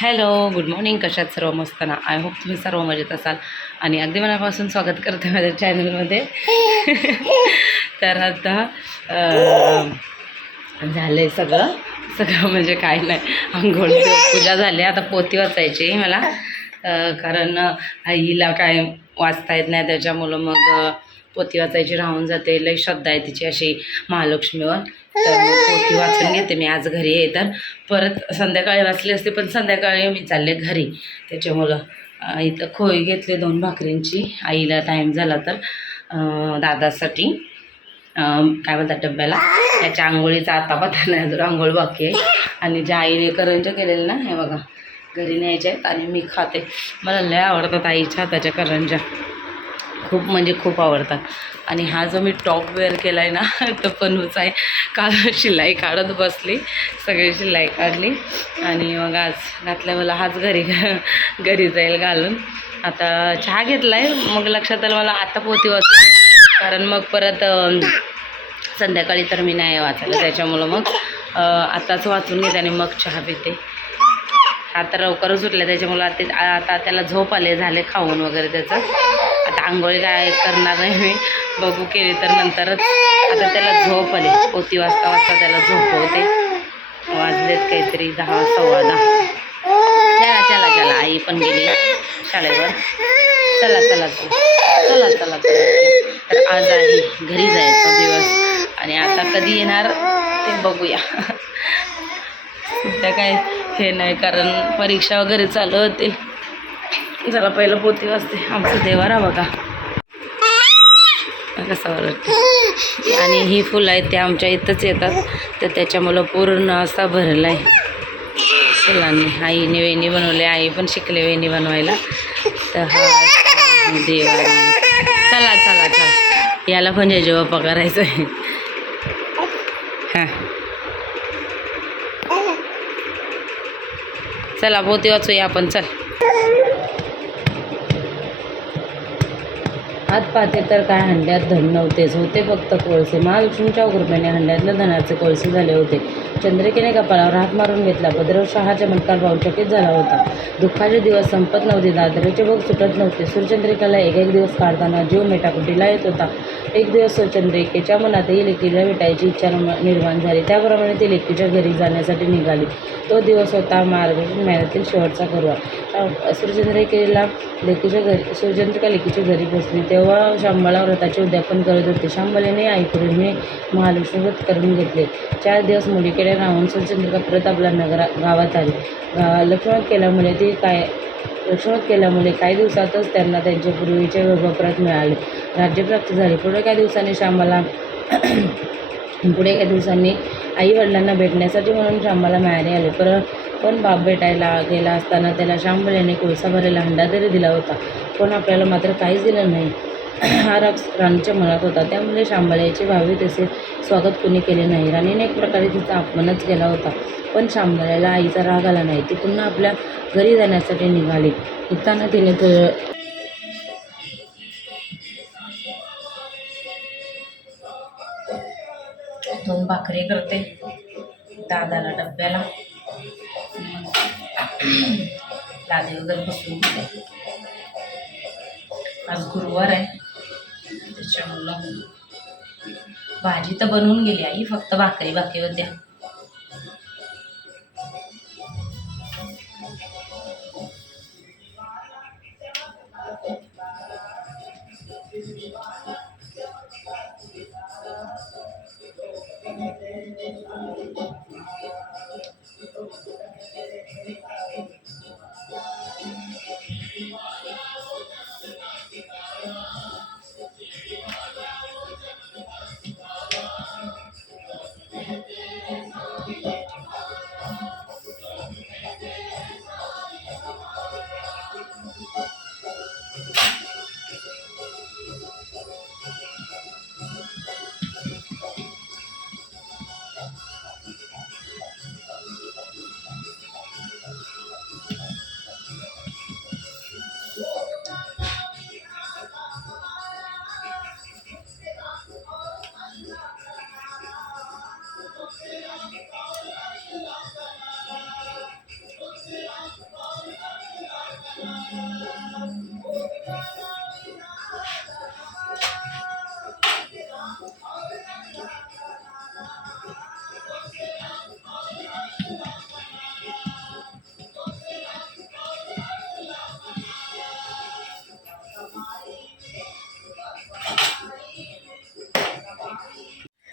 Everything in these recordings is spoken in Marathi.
Hello, good morning. कशात सर्व मस्त ना? आय होप तुम्ही सर्व मजेत असाल आणि अगदी मनापासून स्वागत करते माझ्या चॅनलमध्ये. तर आता झालं आहे सगळं सगळं म्हणजे काय नाही, अंघोळ पूजा झाली. आता पोती वाचायची मला, कारण आईला काय वाचता येत नाही, त्याच्यामुळं मग पोती वाचायची राहून जाते. लई श्रद्धा आहे तिची अशी महालक्ष्मीवर. तर मग पोती वाचून घेते मी. आज घरी आहे तर परत संध्याकाळी वाचली असते, पण संध्याकाळी मी चालले घरी. त्याच्यामुळं इथं खोळी घेतली 2 भाकरींची. आईला टाईम झाला तर दादासाठी काय म्हणतात डब्याला, त्याच्या आंघोळीचा आता पता नाही, अजून आंघोळ बाकी आहे. आणि ज्या आईने करंज्या केलेल्या ना, हे बघा घरी न्यायच्या आहेत आणि मी खाते. मला लय आवडतात आईच्या हाताच्या करंज्या, खूप म्हणजे खूप आवडतात. आणि हा जो मी टॉप वेअर केला आहे ना, तो पनूच आहे. काल शिलाई काढत बसली, सगळी शिलाई काढली आणि मग आज घातल्या. मला हाच घरी जाईल घालून. आता चहा घेतला आहे, मग लक्षात आलं मला आता पोती वाचू, कारण मग परत संध्याकाळी तर मी नाही वाचायला. त्याच्यामुळं मग आताच वाचून घेते आणि मग चहा पिते. आता लवकरच उठले, त्याच्यामुळं आता त्याला झोप आले, झाले खाऊन वगैरे त्याचं. आता आंघोळी काय करणार नाही मी, बघू केली तर नंतरच. आता त्याला झोप आली, पोती वाजता वाजता त्याला झोपवते. वाजलेत काहीतरी 10 सव्वा 10. चला चला चला, आई पण गेली शाळेवर. चला चला चला चला चला. तर आज आहे घरी जायचा दिवस आणि आता कधी येणार ते बघूया. सध्या काय हे नाही, कारण परीक्षा वगैरे चालू होतील. चला पहिलं पोती वाजते. आमचं देवारा बघा कसं वाटतं. आणि ही फुलं आहेत ते आमच्या इथंच येतात, तर त्याच्यामुळं पूर्ण असा भरला आहे फुलांनी. आईने वेणी बनवले, आई पण शिकले वेणी बनवायला. तर हा देवारा. चला चला चला, याला पण जय बाप्पा करायचं आहे. हां चला पोती वाचूया आपण, चल. हात पाहते तर काय हंड्यात धन नव्हतेच, होते फक्त कोळसे. महालक्ष्मीच्या कृपेने हंड्यातल्या धनाचे कोळसे झाले होते. चंद्रिकेने कपाळावर हात मारून घेतला. भद्रवशाह चमत्कार पाहून चकित झाला होता. दुःखाचे दिवस संपत नव्हते, दादरेचे भोग सुटत नव्हते. सूरचंद्रिकाला एक एक दिवस काढताना जीव मेटाकुटीला येत होता. एक दिवस चंद्रिकेच्या मनातही लेकीला भेटायची इच्छा निर्माण झाली. त्याप्रमाणे ती लेकीच्या घरी जाण्यासाठी निघाली. तो दिवस होता मार्गशीर्ष महिन्यातील शेवटचा गुरुवार. सूरचंद्रिका लेकीच्या घरी पोचली तेव्हा शांबळा व्रताचे उद्यापन करत होते. शांबळेने आईकडून महालक्ष्मी व्रत करून घेतले. 4 दिवस मुलीकडे राहून सूरचंद्रिका परत आपल्या गावात आली. लक्ष्मण केल्यामुळे काही दिवसातच त्यांना त्यांचे पूर्वीचे वैभव परत मिळाले. राज्यप्राप्ती झाली. पुढे काही दिवसांनी आई वडिलांना भेटण्यासाठी म्हणून शांबाला माहेरी आले. पण बाप भेटायला गेला असताना त्याला शांबळेने कोळसा भरायला हंडा तरी दिला होता, पण आपल्याला मात्र काहीच दिलं नाही. हा राग राणीच्या मनात होता. त्यामुळे शांबळ्याचे भावी तसे स्वागत कुणी केले नाही. राणीने एक प्रकारे तिचा अपमानच केला होता. पण शांबळ्याला आईचा राग आला नाही. ती पुन्हा आपल्या घरी जाण्यासाठी निघाली. निघताना तिने 2 भाकरी करते दादाला डब्याला. लादी वगैरे बसून आज गुरुवार आहे, त्याच्यामुळं भाजी तर बनवून गेली आई, फक्त भाकरी बाकी होत्या.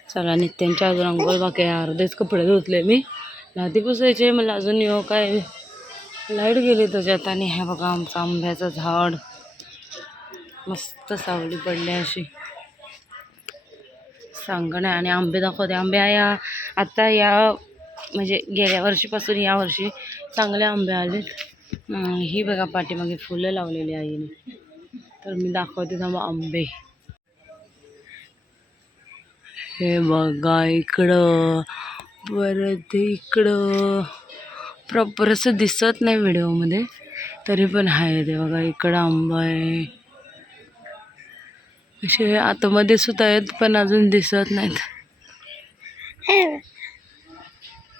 चला नित्यांच्या अजून अंघोळ बाकी आहे, अर्धेच कपडे धुतले मी, लादी पुसायचे मला अजून. येऊ काय लाईट गेली त्याच्यात. आणि हे बघा आमचं आंब्याचं झाड, मस्त सावली पडली अशी, सांगण आहे. आणि आंबे दाखवते, आंबे या आता या म्हणजे गेल्या वर्षीपासून या वर्षी चांगले आंबे आलेत. ही बघा पाठीमागे फुलं लावलेली आईने, तर मी दाखवते थांबा आंबे. हे बघा इकडं, परत इकडं प्रॉपर असं दिसत नाही व्हिडिओमध्ये, तरी पण आहे ते बघा. इकडं आंबा आहे, असे आतमध्ये सुद्धा आहेत पण अजून दिसत नाहीत.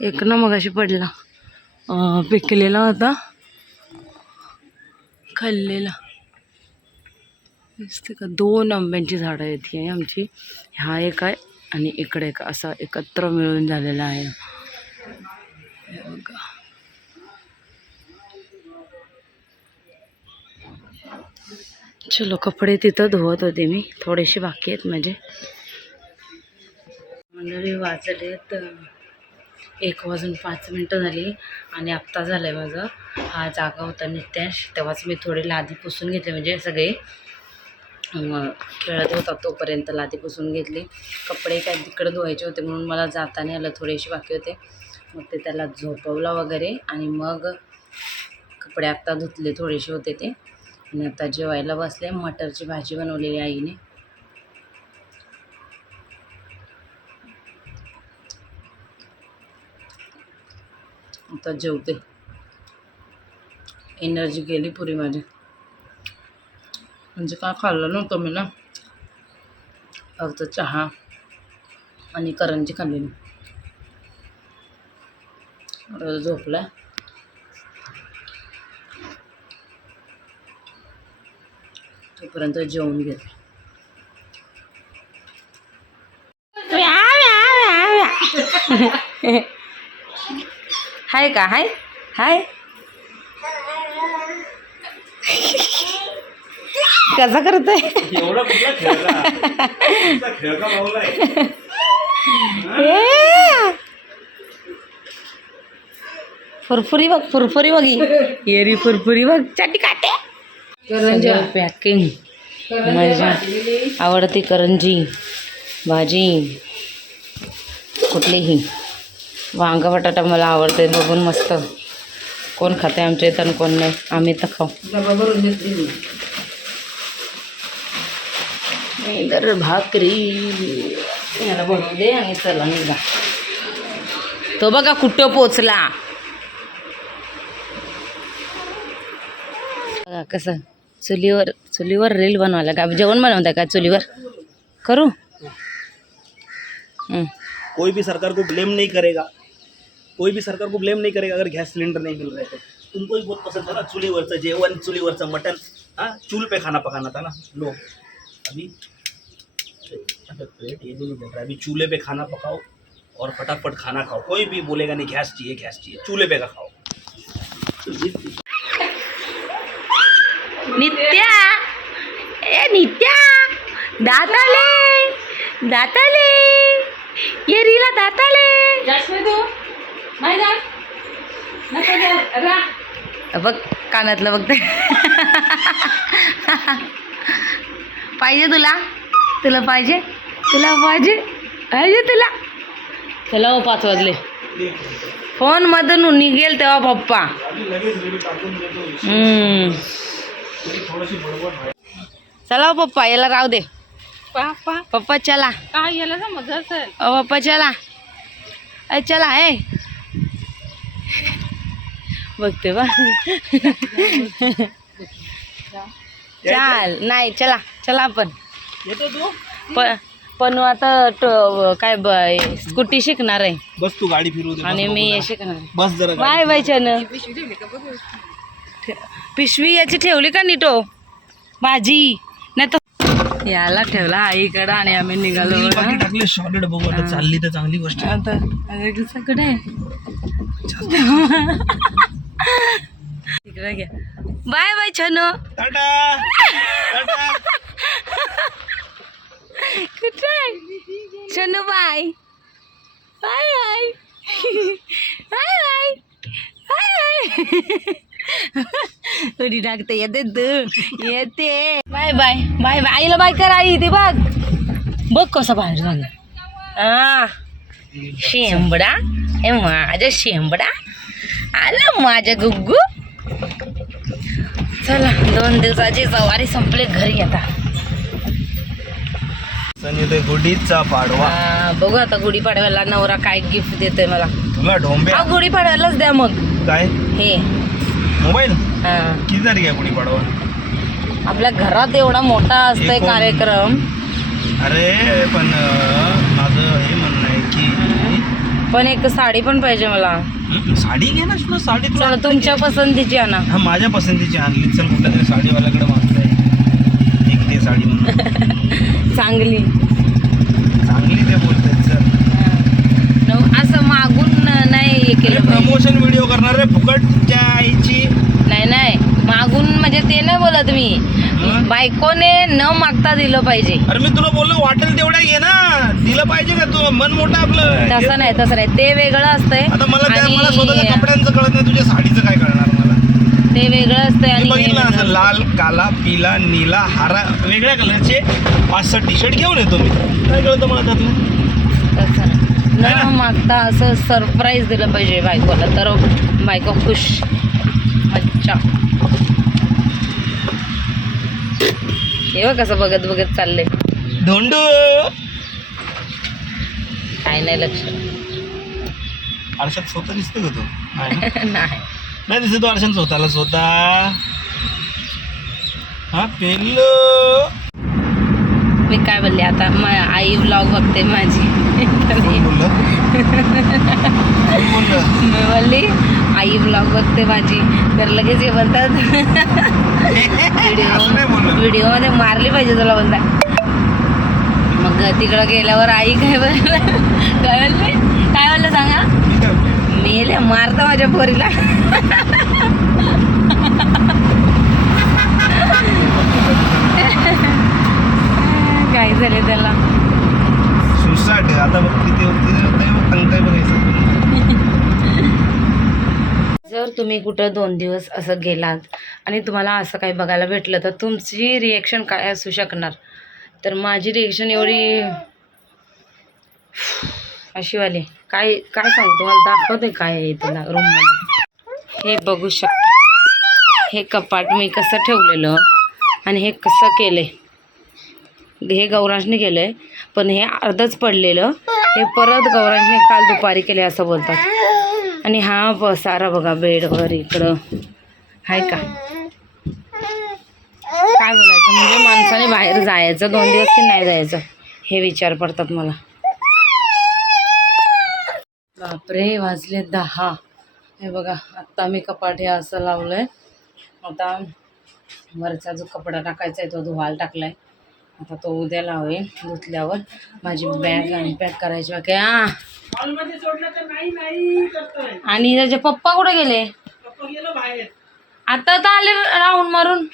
एक ना मग अशी पडला, पिकलेला होता, खाल्लेला. दिसते का, 2 आंब्यांची झाडं आहेत ही आमची. हा एक आहे आणि इकडे एक, असा एकत्र मिळून झालेला आहे. हे बघा, चलो कपडे तिथं धुवत होते मी, थोडेसे बाकी आहेत माझे. मंडळी वाजलेत 1:05 झाली आणि आत्ता झालं आहे माझं. हा जागा होता नित्याश, तेव्हाच मी थोडी लादी पुसून घेतली, म्हणजे सगळे खेळत होता तोपर्यंत लादी पुसून घेतली. कपडे काय तिकडं धुवायचे होते म्हणून मला जाताना आलं, थोडेसे बाकी होते. मग ते त्याला झोपवला वगैरे आणि मग कपडे आत्ता धुतले, थोडेसे होते ते. आणि आता जेवायला बसले. मटरची भाजी बनवलेली आईने. आता जेवते, एनर्जी गेली पुरी माझी. म्हणजे काय खाल्लं नव्हतं मी ना, फक्त चहा आणि करंजी खाल्लेली. झोपला तोपर्यंत जेवून घेते. हाय का, हाय हाय कसा करतोय, फुरफुरी बघ, फुरफुरी बघ, येरी फुरफुरी बघ, चाटी काटे. पॅकिंग माझी आवडती करंजी भाजी, कुठलीही. वांगा बटाटा मला आवडते बघून मस्त. कोण खाते आमच्या इथं, कोण नाही, आम्ही तर खाऊ. इधर भाकरी याला बनवू दे आणि चला निघा. तो बघा कुठं पोचला, बघा कसं चुलीवर रील बनवायला. का जेवण बनवताय का चुलीवर? करू. कोई भी सरकार को ब्लेम नहीं करेगा, कोई भी सरकार को ब्लेम नहीं करेगा अगर गैस सिलेंडर नहीं मिल रहा है तो. तुमको भी बहुत पसंद था ना चूल्हेवरचं जेवण, चूल्हेवरचं मटन. हाँ, चूल पे खाना पकाना था ना. लो अभी प्लेट ये नहीं मिल रहा है, अभी चूल्हे पे खाना पकाओ और फटाफट खाना खाओ. कोई भी बोलेगा नहीं गैस चाहिए, गैस चाहिए, चूल्हे पे का खाओ. नित्या, ए नित्या, दात आले, ये रीला दात आले. बघ कानातलं बघते. पाहिजे तुला पाहिजे तुला. चला हो, 5 वाजले. फोन मधून निघेल तेव्हा पप्पा. चला हो पप्पा, याला राहू दे. पप्पा चला, काय याला समजत असेल. पप्पा चला, चला आहे बघते बा. चाल नाही, चला आपण. पण आता काय स्कूटी शिकणार आहे. बस तू गाडी फिरवू दे आणि मी हे शिकणार. बस जरा. बाय बाय चन. पिशवी याची ठेवली का नीटो भाजी नाही तर. याला ठेवला आईकडं आणि आम्ही निघालो बघा. बाकी टाकले सॉलिड बघू आता चालली तर चांगली गोष्ट आहे. आता कुठे आहे तिकडे घ्या. Bye bye Chhano. टाटा टाटा. कुठे आहे Chhano? Bye bye bye bye bye bye. उडी टाकते येते तू येते. Bye bye bye bye. आईला बाय कर. आई ते बघ बघ कसं बाहेर झालं. हा शेंबडा हे माझा शेंबडा आला माझ्या गुग्गू. चला 2 दिवसाची सवारी संपले घरी आता. गुढीचा पाडवा. बघू आता गुढीपाडव्याला नवरा काय गिफ्ट देतोय मला. तुला ढोंब्या गुढीपाडव्यालाच द्या मग. काय हे मोबाईल हा किती तारीख आहे गुढीपाडवा? आपल्या घरात एवढा मोठा असतोय कार्यक्रम. अरे पण माझं हे म्हणणं आहे की पण एक साडी पण पाहिजे मला. साडी घे ना. तुला साडी तुला चला तुमच्या पसंतीची आणा. हा माझ्या पसंतीची आणली. चल कुठल्या तरी साडीवाल्याकडे मागताय एक ते साडी म्हणून चांगली चांगली ते बोलतात. सर असं मागून नाही हे केलं पाहिजे. प्रमोशन व्हिडिओ करणार रे फुकटच्या आईची. नाही मागून म्हणजे ते नाही बोलत मी. बायकोने न मागता दिलं पाहिजे. अरे मी तुला बोललो वाटेल तेवढ्या घे ना. दिलं पाहिजे का तू? मन मोठं आपलं. तसं नाही ते वेगळं असतंय. आता मला आणि मला स्वतःच्या कपड्यांचं कळत नाही. तुझ्या साडीचं काय कळणार मला? ते वेगळं असतंय. आणि बघितलं असं लाल काला पिला नीला हारा वेगळ्या कलरचे 5-6 टी शर्ट घेऊन येतो मी. काय कळतं मला त्यातलं? तसं न मागता असं सरप्राईज दिलं पाहिजे बायकोला. तर बायको खुश. मज्जा. हे बघ कसं बघत बघत चाललंय. धोंडू काय नाही लक्ष. आरशात स्वतः दिसतो का तू? नाही नाही दिसत तो आरशात स्वतःला स्वतः. हा पेल्लो. मी काय बोलले आता आई व्लॉग बघते माझी. कोण बोललं? कोण बोललं? मी बोलली आई व्लॉग बघते माझी. तर लगेच हे बोलतात असं नाही बोललो. व्हिडिओमध्ये मारली पाहिजे तुला बोलतात. मग तिकडं गेल्यावर आई काय बोलले सांगा. मेले मारता माझ्या पोरीला. काय झाले त्याला. सुसाट आता बघ किती काय बघायचं. जर तुम्ही कुठं 2 दिवस असं गेलात आणि तुम्हाला असं काही बघायला भेटलं तर तुमची रिएक्शन काय असू शकणार. तर माझी रिएक्शन एवढी अशीवाली काय काय सांगू तुम्हाला. दाखवते काय आहे तुला रूममध्ये. हे बघू शकता. हे कपाट मी कसं ठेवलेलं आणि हे कसं केलं. हे गौरांशने केलं आहे. पण हे अर्धच पडलेलं हे परत गौरांशने काल दुपारी केले असं बोलतात. आणि हा पसारा बघा बेडवर इकडं आहे का. काय बोलायचं म्हणजे माणसाने बाहेर जायचं 2 दिवस की नाही जायचं हे विचार पडतात मला. बापरे वाजले 10. हे बघा आत्ता मी कपाट हे असं लावलंय. आता वरचा जो कपडा टाकायचा आहे तो धुवायला टाकलाय. आता तो उद्या लावेल. धुतल्यावर माझी बॅग अनपॅक करायची बाकी. आणि त्याचे पप्पा कुठे गेले? आता तर आले राहून मारून.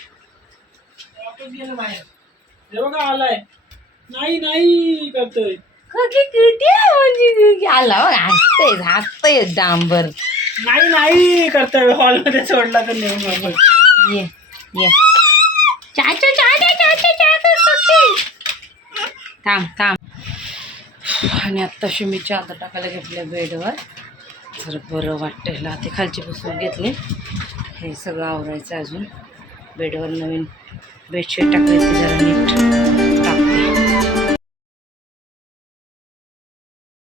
आला हसतय डांबर. नाही करतोय. हॉलमध्ये सोडला तर नेऊन ये ये चाचू थांब थांब. आणि आत्ताशी मी चादर टाकायला घेतल्या बेडवर. जर बरं वाटतं ते खालची पुसून घेतली. हे सगळं आवरायचं अजून. बेडवर नवीन बेडशीट टाकायची जरा नीट टाकते.